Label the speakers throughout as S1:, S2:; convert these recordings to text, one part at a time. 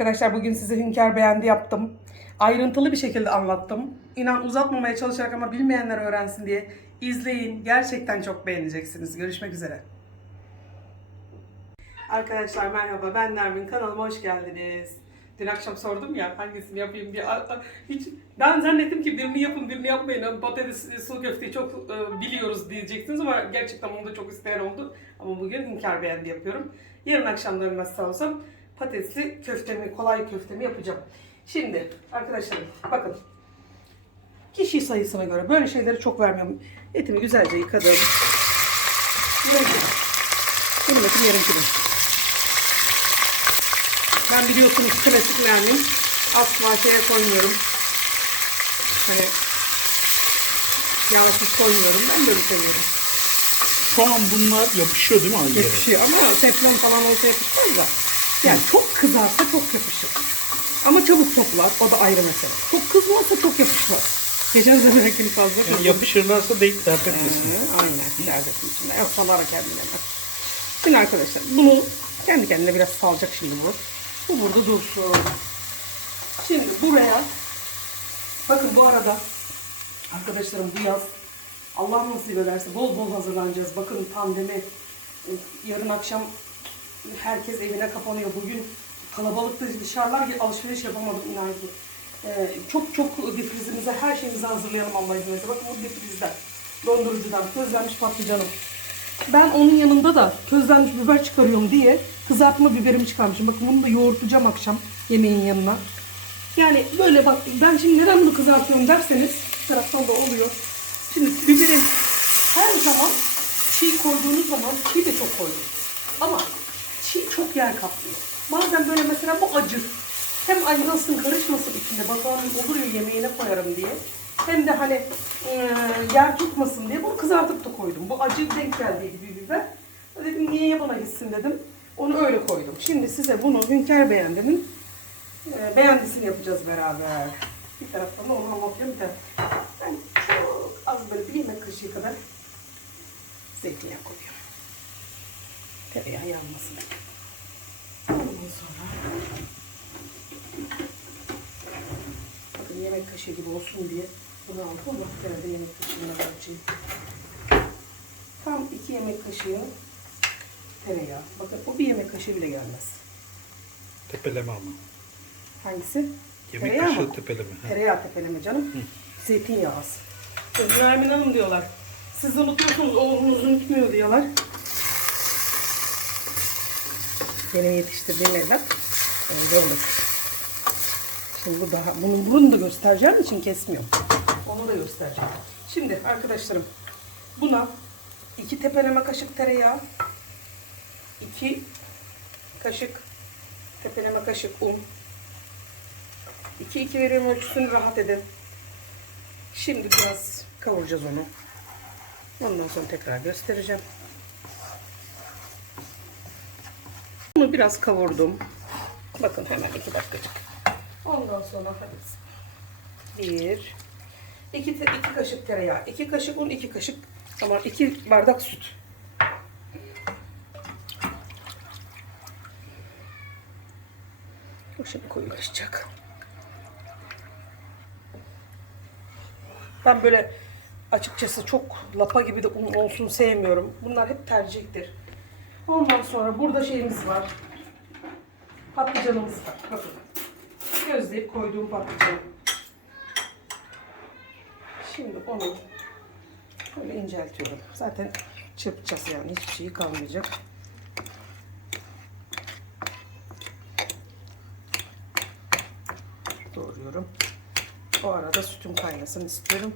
S1: Arkadaşlar bugün size hünkâr beğendi yaptım. Ayrıntılı bir şekilde anlattım. İnan uzatmamaya çalışarak ama bilmeyenler öğrensin diye izleyin. Gerçekten çok beğeneceksiniz. Görüşmek üzere. Arkadaşlar merhaba ben Nermin kanalıma hoş geldiniz. Dün akşam sordum ya hangisini yapayım diye. Hiç, ben zannettim ki birini yapın birini yapmayın. Patates sulu köfteyi çok e, biliyoruz diyeceksiniz ama gerçekten onu da çok isteyen oldu. Ama bugün hünkâr beğendi yapıyorum. Yarın akşamları nasıl olsam patatesli köftemi, kolay köftemi yapacağım. Şimdi arkadaşlarım bakın. Kişi sayısına göre böyle şeyleri çok vermiyorum. Etimi güzelce yıkadım. Yarım kilo. Benim etim yarım kilo. Ben biliyorsunuz klasik mermim. Asla şeye koymuyorum. Hani yağsız koymuyorum. Ben böyle seviyorum.
S2: Şu an bunlar yapışıyor değil mi?
S1: Yapışıyor ama teflon falan olsa yapışmaz da. Yani çok kızarsa çok yapışır. Ama çabuk toplar. O da ayrı mesele. Çok kızmazsa çok yapışmaz. Geçen seferkini fazla
S2: Yani
S1: kızdı.
S2: yapışırlarsa deyip dert etmesin.
S1: Hı, Aynen. İçinde? Yok salara kendine. Şimdi arkadaşlar bunu kendi kendine biraz salacak şimdi bu. Bu burada dursun. Şimdi buraya bakın bu arada arkadaşlarım bu yaz Allah nasip ederse bol bol hazırlanacağız. Bakın pandemi yarın akşam herkes evine kapanıyor. Bugün kalabalıkta dışarılar alışveriş yapamadım inan ki. Ee, çok çok difrizimize her şeyimizi hazırlayalım Allah izin verirse. Bakın bu difrizden, dondurucudan, közlenmiş patlıcanım. Ben onun yanında da közlenmiş biber çıkarıyorum diye kızartma biberimi çıkarmışım. Bakın bunu da yoğurtacağım akşam yemeğin yanına. Yani böyle bak ben şimdi neden bunu kızartıyorum derseniz bir taraftan da oluyor. Şimdi biberin her zaman çiğ koyduğunuz zaman çiğ de çok koyun. Ama çiğ çok yer kaplıyor. Bazen böyle mesela bu acı. Hem ayrılsın karışmasın içinde bakalım olur ya yemeğine koyarım diye. Hem de hani e, yer tutmasın diye bunu kızartıp da koydum. Bu acı denk geldiği gibi biber. Dedim niye bana gitsin dedim. Onu öyle koydum. Şimdi size bunu Hünkar Beğendi'nin e, beğendisini yapacağız beraber. Bir taraftan da onu anlatıyorum bir taraftan. Ben çok az böyle bir yemek kaşığı kadar zeytinyağı koyuyorum. Tereyağı yanmasın. Ondan sonra bakın yemek kaşığı gibi olsun diye bunu aldım ama herhalde yemek kaşığına ölçeyim. Tam iki yemek kaşığı tereyağı. Bakın o bir yemek kaşığı bile gelmez.
S2: Tepeleme ama.
S1: Hangisi?
S2: Yemek
S1: Tereyağı
S2: kaşığı
S1: mı?
S2: tepeleme. ha.
S1: Tereyağı tepeleme canım. Zeytinyağı az. Nermin Hanım diyorlar. Siz unutuyorsunuz oğlunuz unutmuyor diyorlar. Yeni yetiştirdiğim evlat öyle olur. Şimdi bu daha, bunun bunu da göstereceğim için kesmiyorum. Onu da göstereceğim. Şimdi arkadaşlarım buna iki tepeleme kaşık tereyağı, iki kaşık tepeleme kaşık un, 2 2 veriyorum ölçüsünü rahat edin. Şimdi biraz kavuracağız onu. Ondan sonra tekrar göstereceğim. Bunu biraz kavurdum. Bakın hemen iki dakikacık. Ondan sonra hadi. Bir, iki, iki kaşık tereyağı, iki kaşık un, iki kaşık ama iki bardak süt. Bu şimdi koyulaşacak. Ben böyle açıkçası çok lapa gibi de un olsun sevmiyorum. Bunlar hep tercihtir. Ondan sonra burada şeyimiz var. Patlıcanımız var. Bakın. Gözleyip koyduğum patlıcan. Şimdi onu böyle inceltiyorum. Zaten çırpacağız yani hiçbir şey kalmayacak. Doğruyorum. O arada sütüm kaynasın istiyorum.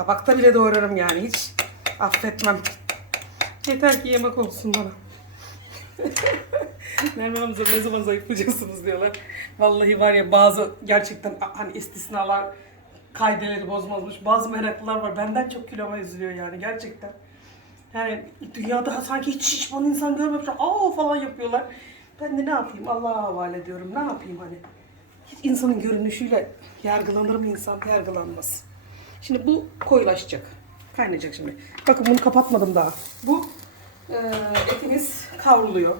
S1: Tabakta bile doğrarım yani hiç affetmem. Yeter ki yemek olsun bana. Nermin Hanım ne zaman zayıflayacaksınız diyorlar. Vallahi var ya bazı gerçekten hani istisnalar kaideleri bozmazmış. Bazı meraklılar var. Benden çok kiloma üzülüyor yani gerçekten. Yani dünyada sanki hiç şişman insan görmemiş. Aa falan yapıyorlar. Ben de ne yapayım? Allah'a havale ediyorum. Ne yapayım hani? Hiç insanın görünüşüyle yargılanır mı insan? Yargılanmaz. Şimdi bu koyulaşacak. Kaynayacak şimdi. Bakın bunu kapatmadım daha. Bu Ee, etimiz kavruluyor.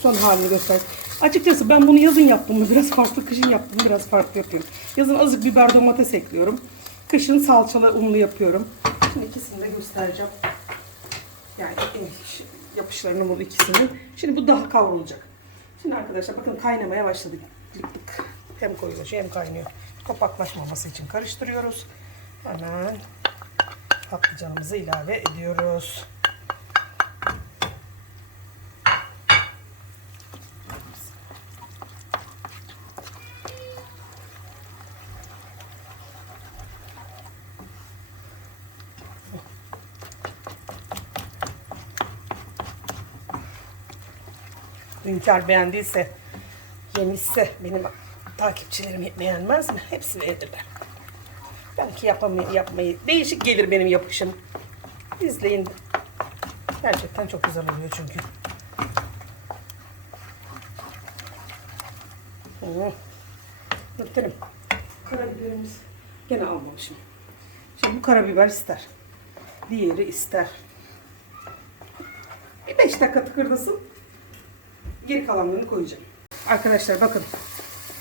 S1: Son halini göster. Açıkçası ben bunu yazın yaptım mı biraz farklı, kışın yaptım mı biraz farklı yapıyorum. Yazın azıcık biber domates ekliyorum. Kışın salçalı unlu yapıyorum. Şimdi ikisini de göstereceğim. Yani e, yapışlarını bu ikisini. Şimdi bu daha kavrulacak. Şimdi arkadaşlar bakın kaynamaya başladı. Hem koyuyor hem kaynıyor. Topaklaşmaması için karıştırıyoruz. Hemen patlıcanımızı ilave ediyoruz. Hünkar beğendiyse, yemişse benim takipçilerim beğenmez mi? Hepsi beğenirler. Belki yapamayı, yapmayı, değişik gelir benim yapışım. İzleyin. Gerçekten çok güzel oluyor çünkü. Oh. Karabiberimiz gene almamışım. Şimdi bu karabiber ister. Diğeri ister. Bir beş dakika tıkırdasın. Geri kalanlarını koyacağım. Arkadaşlar bakın.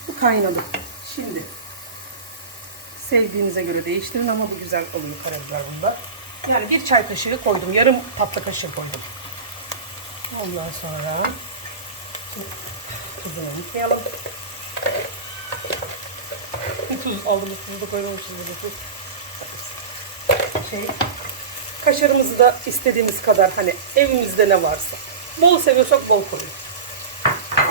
S1: Bu kaynadı. Şimdi sevdiğinize göre değiştirin ama bu güzel oluyor karabiber bunda. Yani bir çay kaşığı koydum. Yarım tatlı kaşığı koydum. Ondan sonra tuzunu unutmayalım. Tuz aldım. Tuzu da koymamışız burada. Şey, kaşarımızı da istediğimiz kadar hani evimizde ne varsa. Bol seviyorsak bol koyun.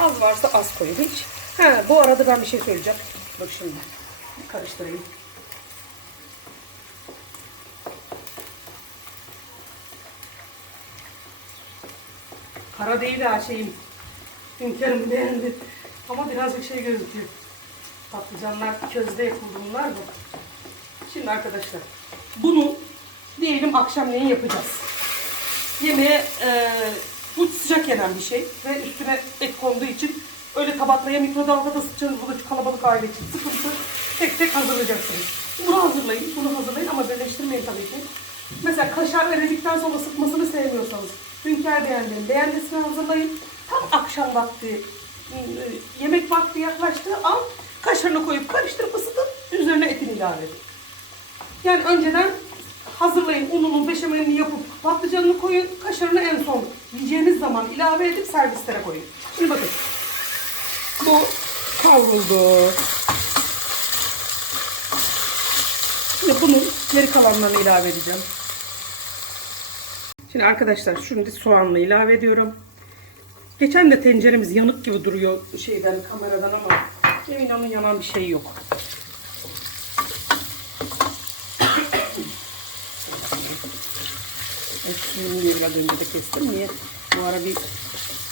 S1: Az varsa az koyun hiç. Ha, bu arada ben bir şey söyleyeceğim. Bak şimdi. Karıştırayım. Kara değil ha şeyim. Hünkârım beğendi. Ama birazcık şey gözüküyor. Patlıcanlar közde yapıldı bu. Şimdi arkadaşlar bunu diyelim akşamleyin yapacağız. Yemeğe e, bu sıcak yenen bir şey ve üstüne et konduğu için öyle tabakla ya mikrodalgada ısıtacaksınız bu da şu kalabalık aile için sıkıntı. Tek tek hazırlayacaksınız. Bunu hazırlayın, bunu hazırlayın ama birleştirmeyin tabii ki. Mesela kaşar eridikten sonra sıkmasını sevmiyorsanız hünkâr beğendim, beğendisini hazırlayın. Tam akşam vakti, e, yemek vakti yaklaştığı an kaşarını koyup karıştırıp ısıtın, üzerine etini ilave edin. Yani önceden hazırlayın ununu, beşamelini yapıp patlıcanını koyun, kaşarını en son yiyeceğiniz zaman ilave edip servislere koyun. Şimdi bakın. Bu kavruldu. Şimdi bunun geri kalanlarını ilave edeceğim. Şimdi arkadaşlar şimdi soğanla ilave ediyorum. Geçen de tenceremiz yanık gibi duruyor şeyden kameradan ama emin olun yanan bir şey yok. Ekşiyim diye biraz önce de kestim. Niye? Bu ara bir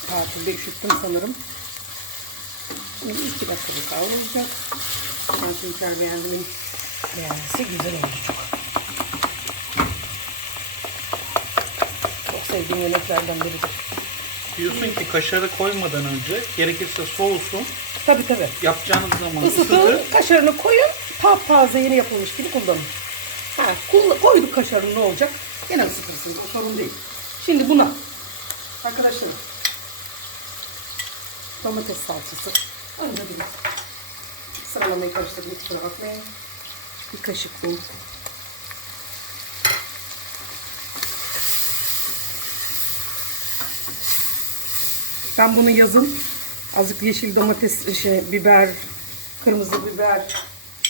S1: tatilde üşüttüm sanırım. Şimdi iki dakika bir kavrulacak. Ben çünkü beğendim. Beğendiyse güzel olmuş çok. Çok sevdiğim yemeklerden biridir.
S2: Diyorsun ki kaşarı koymadan önce gerekirse soğusun.
S1: Tabii tabii.
S2: Yapacağınız zaman
S1: Isıtın,
S2: ısıtın.
S1: kaşarını koyun, taptaze yeni yapılmış gibi kullanın. Ha, kull- koyduk kaşarını ne olacak? Gene ısıtırsınız, o sorun değil. Şimdi buna, arkadaşlar, domates salçası. Önce bir sıralamayı karıştırdım, kusura bakmayın. Bir kaşık un. Ben bunu yazın azıcık yeşil domates, şey, biber, kırmızı biber,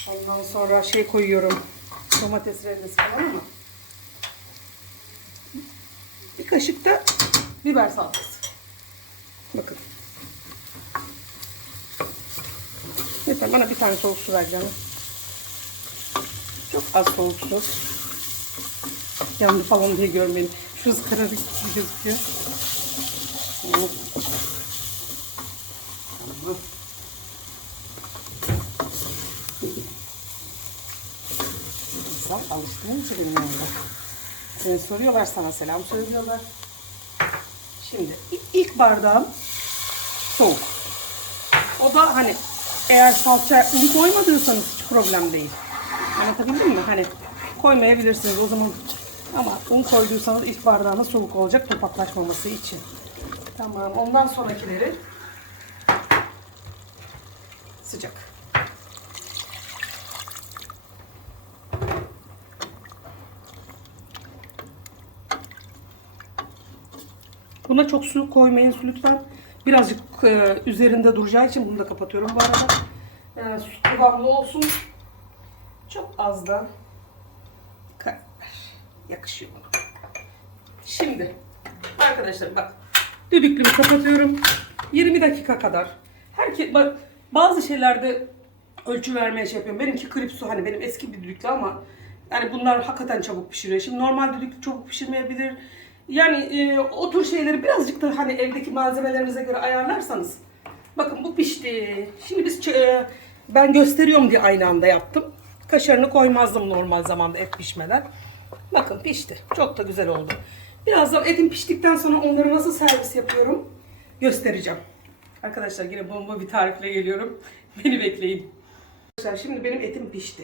S1: ondan sonra şey koyuyorum, domates rendesi falan ama bir kaşık da biber salçası. Bakın. Lütfen bana bir tane soğuk su ver canım. Çok az soğuk su. Yandı falan diye görmeyin. Şu ızgara bir gözüküyor. Güzel, alıştığın için benim. Seni soruyorlar sana selam söylüyorlar. Şimdi ilk bardağım soğuk. O da hani eğer salça un koymadıysanız hiç problem değil. Anlatabildim mi? Hani koymayabilirsiniz. O zaman Ama un koyduysanız iç bardağına soğuk olacak topaklaşmaması için. Tamam. Ondan sonrakileri sıcak. Buna çok su koymayın lütfen. Birazcık e, üzerinde duracağı için bunu da kapatıyorum bu arada. E, su kıvamlı olsun. Çok az da karabiber. Yakışıyor buna. Şimdi arkadaşlar bak düdüklümü kapatıyorum. 20 dakika kadar. Herke bak bazı şeylerde ölçü vermeye şey yapıyorum. Benimki krip su hani benim eski bir düdüklü ama yani bunlar hakikaten çabuk pişiriyor. Şimdi normal düdüklü çabuk pişirmeyebilir. Yani e, o tür şeyleri birazcık da hani evdeki malzemelerinize göre ayarlarsanız. Bakın bu pişti. Şimdi biz e, ben gösteriyorum diye aynı anda yaptım. Kaşarını koymazdım normal zamanda et pişmeden. Bakın pişti. Çok da güzel oldu. Birazdan etim piştikten sonra onları nasıl servis yapıyorum göstereceğim. Arkadaşlar yine bomba bir tarifle geliyorum. Beni bekleyin. Arkadaşlar şimdi benim etim pişti.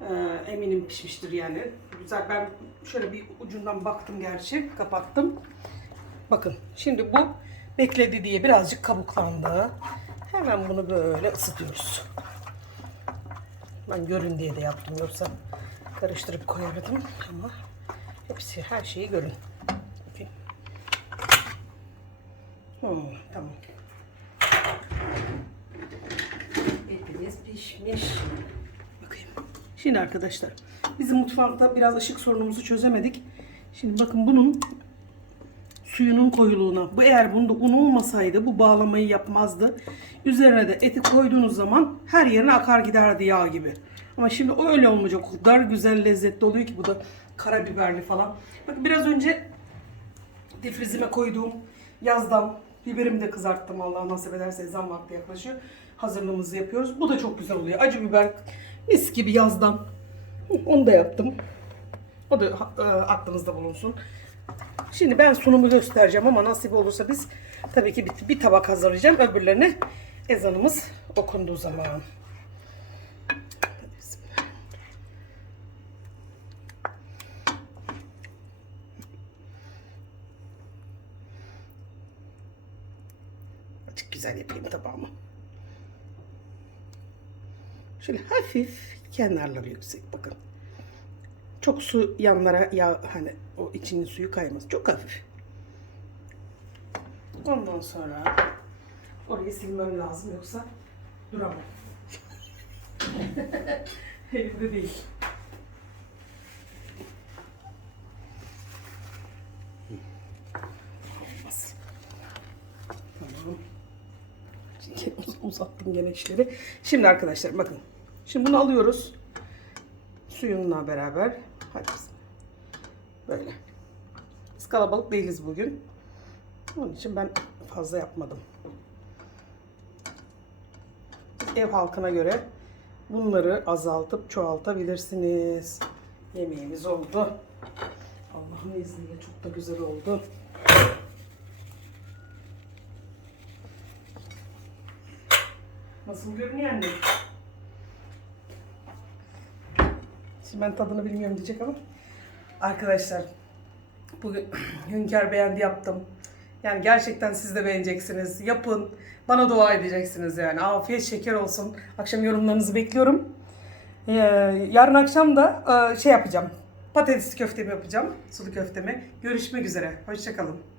S1: Ee, eminim pişmiştir yani. Güzel ben şöyle bir ucundan baktım gerçi. Kapattım. Bakın şimdi bu bekledi diye birazcık kabuklandı. Hemen bunu böyle ısıtıyoruz. Ben görün diye de yaptım yoksa karıştırıp koyardım ama hepsi her şeyi görün. Hmm, tamam. Etimiz pişmiş. Şimdi arkadaşlar bizim mutfakta biraz ışık sorunumuzu çözemedik. Şimdi bakın bunun suyunun koyuluğuna. Bu eğer bunda un olmasaydı bu bağlamayı yapmazdı. Üzerine de eti koyduğunuz zaman her yerine akar giderdi yağ gibi. Ama şimdi öyle olmayacak. O kadar güzel lezzetli oluyor ki bu da karabiberli falan. Bakın biraz önce difrizime koyduğum yazdan biberimi de kızarttım Allah nasip ederse ezan vakti yaklaşıyor. Hazırlığımızı yapıyoruz. Bu da çok güzel oluyor. Acı biber mis gibi yazdan. Onu da yaptım. O da e, aklınızda bulunsun. Şimdi ben sunumu göstereceğim ama nasip olursa biz tabii ki bir, bir tabak hazırlayacağım. Öbürlerine ezanımız okunduğu zaman. Hadi bismillah. Açık güzel yapayım tabağımı. Şöyle hafif kenarları yüksek bakın. Çok su yanlara ya hani o içinin suyu kaymaz. Çok hafif. Ondan sonra orayı silmem lazım yoksa duramam. Elimde değil. Olmaz. Tamam. Uzattım gene işleri. Şimdi arkadaşlar bakın. Şimdi bunu alıyoruz. Suyunla beraber. Hadi. Böyle. Biz kalabalık değiliz bugün. Onun için ben fazla yapmadım. Ev halkına göre bunları azaltıp çoğaltabilirsiniz. Yemeğimiz oldu. Allah'ın izniyle çok da güzel oldu. Nasıl görünüyor anne? Şimdi ben tadını bilmiyorum diyecek ama. Arkadaşlar bugün Hünkar beğendi yaptım. Yani gerçekten siz de beğeneceksiniz. Yapın. Bana dua edeceksiniz yani. Afiyet şeker olsun. Akşam yorumlarınızı bekliyorum. Ee, yarın akşam da e, şey yapacağım. Patatesli köftemi yapacağım. Sulu köftemi. Görüşmek üzere. Hoşçakalın.